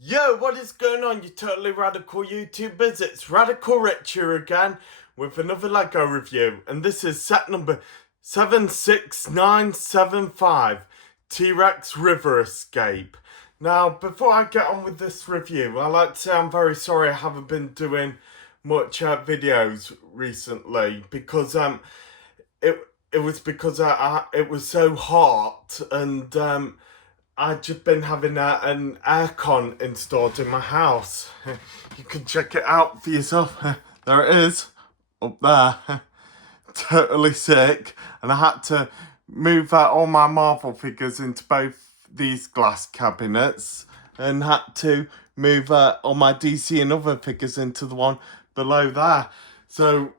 Yo, what is going on, you totally radical YouTubers? It's Radical Rich here again with another LEGO review, and this is set number 76975, T-Rex River Escape. Now, before I get on with this review, I'd like to say I'm very sorry I haven't been doing much videos recently because it was because it was so hot and I've just been having an aircon installed in my house. You can check it out for yourself. There it is, up there. Totally sick. And I had to move all my Marvel figures into both these glass cabinets and had to move all my DC and other figures into the one below there. So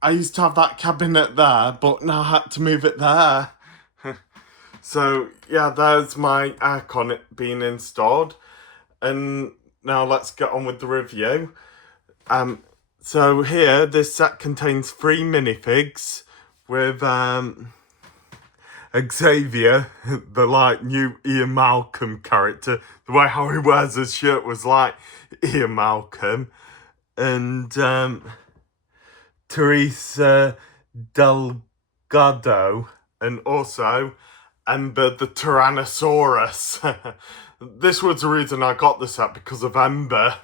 I used to have that cabinet there, but now I had to move it there. So yeah, there's my aircon being installed, and now let's get on with the review. So here, this set contains 3 minifigs with Xavier, the new Ian Malcolm character. The way how he wears his shirt was like Ian Malcolm, and Teresa Delgado, and also Ember the Tyrannosaurus. This was the reason I got this set, because of Ember.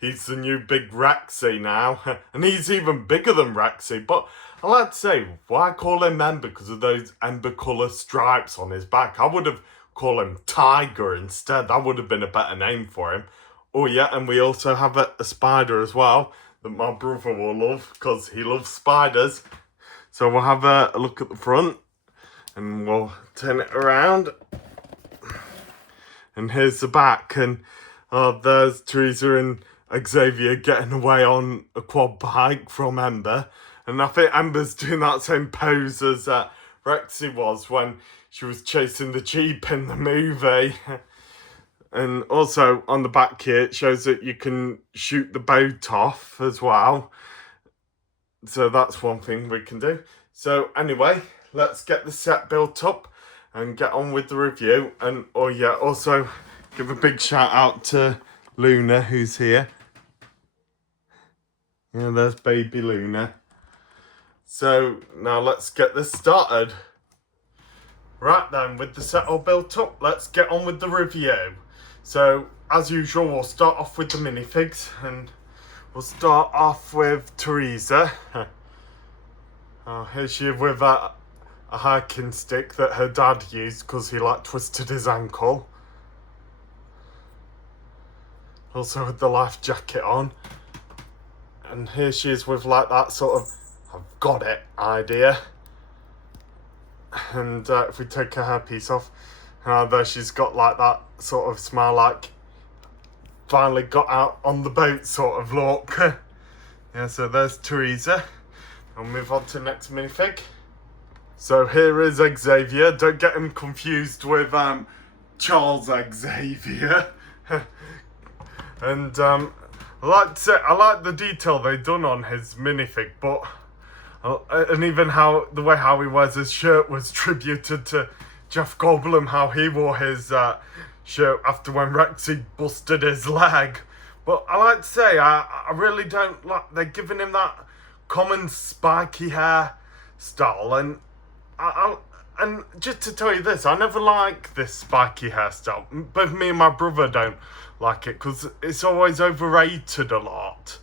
He's the new big Rexy now, and he's even bigger than Rexy. But I like to say, why call him Ember? Because of those Ember colour stripes on his back. I would have called him Tiger instead. That would have been a better name for him. Oh yeah, and we also have a spider as well that my brother will love, because he loves spiders. So we'll have a look at the front, and we'll turn it around. And here's the back, and there's Teresa and Xavier getting away on a quad bike from Ember. And I think Ember's doing that same pose as Rexy was when she was chasing the Jeep in the movie. And also on the back here, it shows that you can shoot the boat off as well. So that's one thing we can do. So anyway, let's get the set built up and get on with the review. And oh yeah, also give a big shout out to Luna, who's here. Yeah, there's baby Luna. So now let's get this started. Right then, with the set all built up, let's get on with the review. So as usual, we'll start off with the minifigs, and we'll start off with Teresa. Here she is with a hiking stick that her dad used because he twisted his ankle. Also with the life jacket on. And here she is with that sort of I've got it idea. And if we take her hairpiece off, there she's got that sort of smile, like finally got out on the boat sort of look. Yeah, so there's Teresa. I'll move on to the next minifig. So here is Xavier. Don't get him confused with Charles Xavier. And I like to say, I like the detail they've done on his minifig, but and even the way how he wears his shirt was tributed to Jeff Goldblum, how he wore his shirt after when Rexy busted his leg. But I like to say, I really don't like, they're giving him that common spiky hair style, and and just to tell you this, I never like this spiky hairstyle. Both me and my brother don't like it because it's always overrated a lot.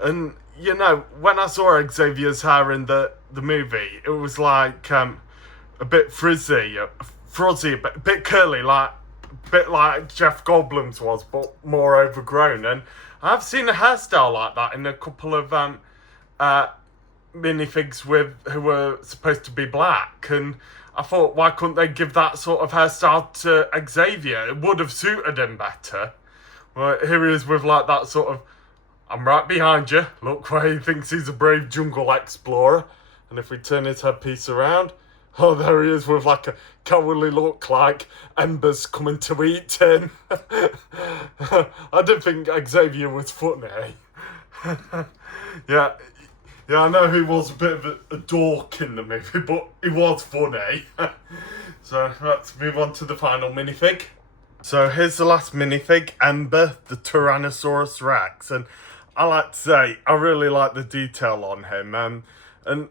And you know, when I saw Xavier's hair in the movie, it was like a bit frizzy, a bit curly, a bit like Jeff Goldblum's was, but more overgrown. And I've seen a hairstyle like that in a couple of minifigs who were supposed to be black, and I thought, why couldn't they give that sort of hairstyle to Xavier? It would have suited him better. Well, here he is with that sort of, I'm right behind you, look, where he thinks he's a brave jungle explorer. And if we turn his headpiece around, oh, there he is with a cowardly look, like Ember's coming to eat him. I didn't think Xavier was funny. Yeah, I know he was a bit of a dork in the movie, but he was funny. So let's move on to the final minifig. So here's the last minifig, Ember, the Tyrannosaurus Rex, and I like to say I really like the detail on him, and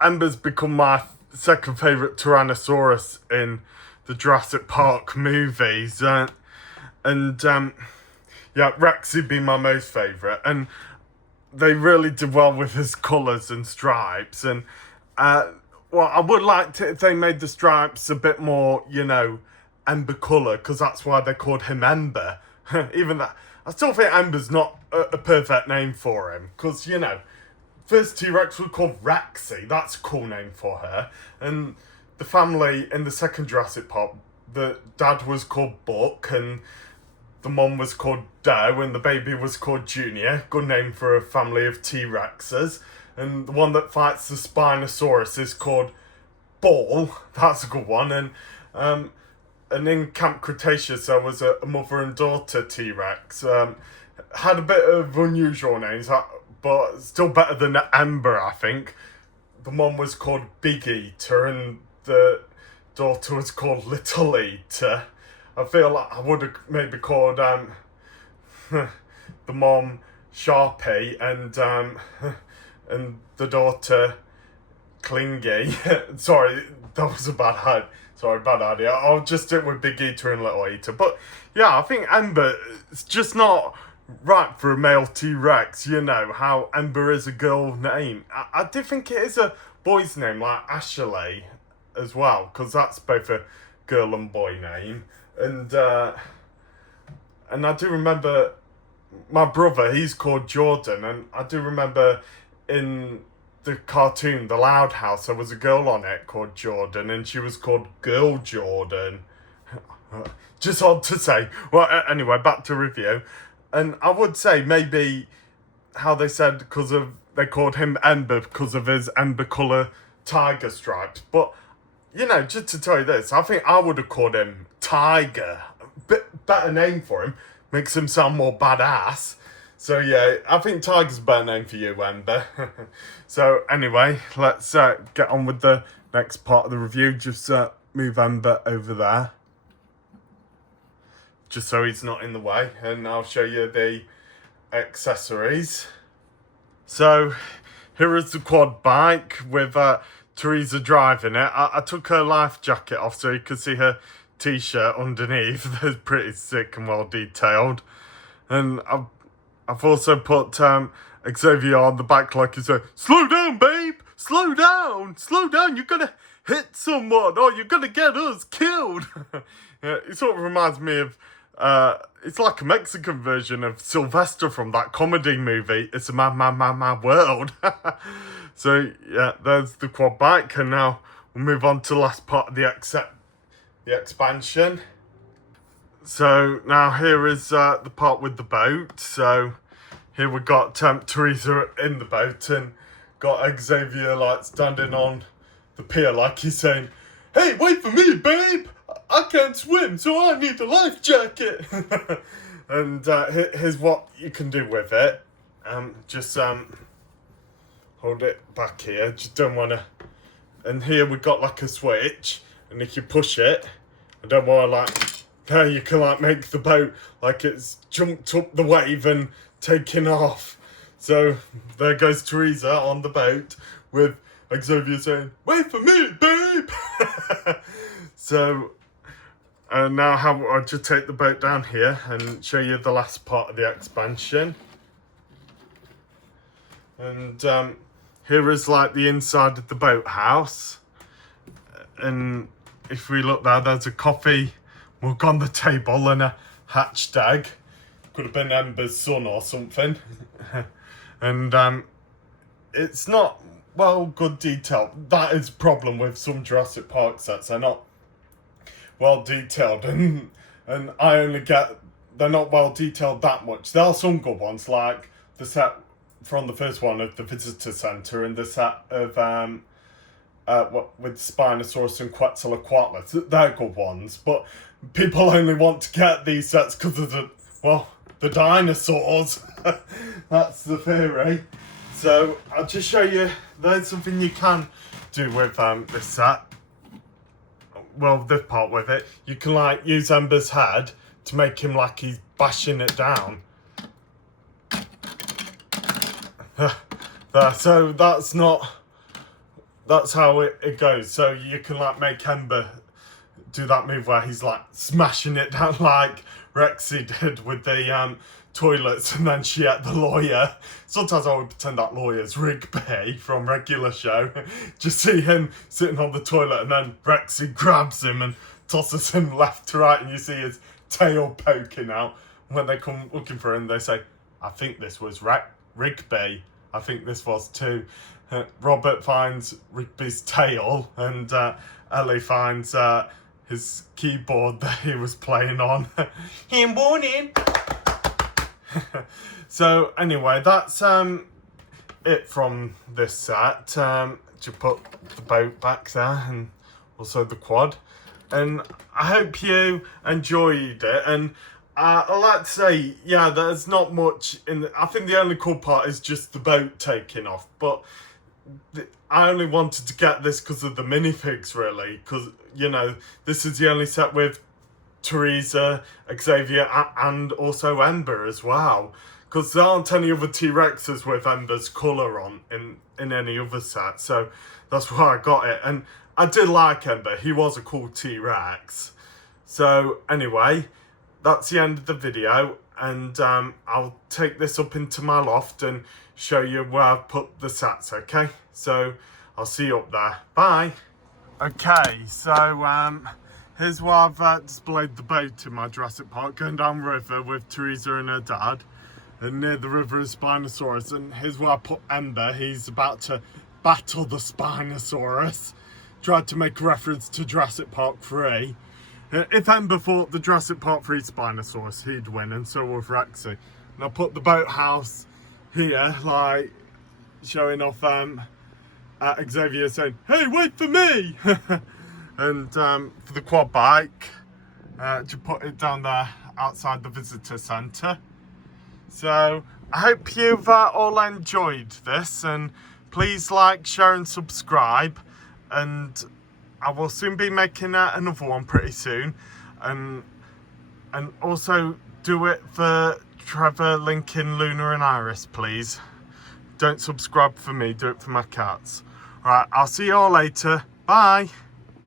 Ember's become my second favourite Tyrannosaurus in the Jurassic Park movies, yeah, Rexy being my most favourite, and they really did well with his colours and stripes, and well, I would like to if they made the stripes a bit more, Ember colour, because that's why they called him Ember. Even that, I still think Ember's not a perfect name for him, because, first T-Rex was called Rexy, that's a cool name for her, and the family in the second Jurassic Park, the dad was called Buck, and the mum was called Doe, and the baby was called Junior, good name for a family of T-Rexes, and the one that fights the Spinosaurus is called Ball, that's a good one, and in Camp Cretaceous there was a mother and daughter T-Rex, had a bit of unusual names, but still better than Ember, I think. The mum was called Big Eater and the daughter was called Little Eater. I feel like I would have maybe called the mum Sharpie and the daughter Clingy. Sorry, that was a bad idea. I'll just stick with Big Eater and Little Eater. But yeah, I think Ember is just not right for a male T-Rex, how Ember is a girl name. I do think it is a boy's name, like Ashley, as well, because that's both a girl and boy name. And I do remember my brother, he's called Jordan, and I do remember in the cartoon, The Loud House, there was a girl on it called Jordan, and she was called Girl Jordan. Just odd to say. Well, anyway, back to review. And I would say maybe how they said they called him Ember because of his ember colour tiger stripes. But, just to tell you this, I think I would have called him Tiger. Bit better name for him. Makes him sound more badass. So yeah, I think Tiger's a better name for you, Ember. So anyway, let's get on with the next part of the review. Just move Ember over there, just so he's not in the way, and I'll show you the accessories. So here is the quad bike with Teresa driving it. I took her life jacket off so you could see her t-shirt underneath. They're pretty sick and well detailed. And I've also put Xavier on the back like you say, slow down, babe, slow down, you're gonna hit someone or you're gonna get us killed. Yeah, it sort of reminds me of, it's like a Mexican version of Sylvester from that comedy movie, It's a Mad World. So yeah, there's the quad bike, and now we'll move on to the last part of the expansion. So now here is the part with the boat. So here we got Teresa in the boat and got Xavier like standing on the pier like he's saying, hey, wait for me, babe! I can't swim, so I need a life jacket! And here's what you can do with it. Just hold it back here, just don't want to... And here we got like a switch, and if you push it, I don't want to like... There you can like make the boat like it's jumped up the wave and taken off. So there goes Teresa on the boat with Xavier saying, wait for me, babe! So now I'll just take the boat down here and show you the last part of the expansion. And here is like the inside of the boathouse. And if we look there, there's a coffee mug on the table and a hatched egg. Could have been Ember's son or something. And it's not, well, good detail. That is a problem with some Jurassic Park sets. They're not well detailed, and I only get, they're not well detailed that much. There are some good ones, like the set from the first one of the visitor centre and the set of with Spinosaurus and Quetzalcoatlus. They're good ones, but people only want to get these sets because of the dinosaurs. That's the theory. So I'll just show you, there's something you can do with this set. Well, this part with it. You can like use Ember's head to make him like he's bashing it down. There, so that's how it goes. So you can like make Ember do that move where he's like smashing it down like Rexy did with the toilets, and then she ate the lawyer. Sometimes I would pretend that lawyer's Rigby from Regular Show. Just see him sitting on the toilet, and then Rexy grabs him and tosses him left to right, and you see his tail poking out. When they come looking for him, they say, I think this was Rigby. I think this was too. Robert finds Rigby's tail, and Ellie finds his keyboard that he was playing on. Hey, morning. So anyway, that's it from this set. To put the boat back there and also the quad. And I hope you enjoyed it. And I'd like to say, yeah, there's not much in I think the only cool part is just the boat taking off. But I only wanted to get this because of the minifigs, really. Because, you know, this is the only set with Teresa, Xavier, and also Ember as well. Because there aren't any other T-Rexes with Ember's colour on in any other set. So that's why I got it. And I did like Ember. He was a cool T-Rex. So anyway, that's the end of the video. And I'll take this up into my loft and show you where I've put the sets, okay? So I'll see you up there. Bye. Okay, so here's where I've displayed the boat in my Jurassic Park, going down the river with Teresa and her dad. And near the river is Spinosaurus. And here's where I put Ember. He's about to battle the Spinosaurus. Tried to make a reference to Jurassic Park 3. If Ember fought the Jurassic Park 3 Spinosaurus, he'd win, and so would Rexy. And I put the boathouse here, like, showing off Xavier saying, hey, wait for me! And for the quad bike, to put it down there outside the visitor centre. So I hope you've all enjoyed this, and please like, share and subscribe, and I will soon be making another one pretty soon, and also do it for Trevor, Lincoln, Luna and Iris, please. Don't subscribe for me, do it for my cats. Alright, I'll see you all later. Bye.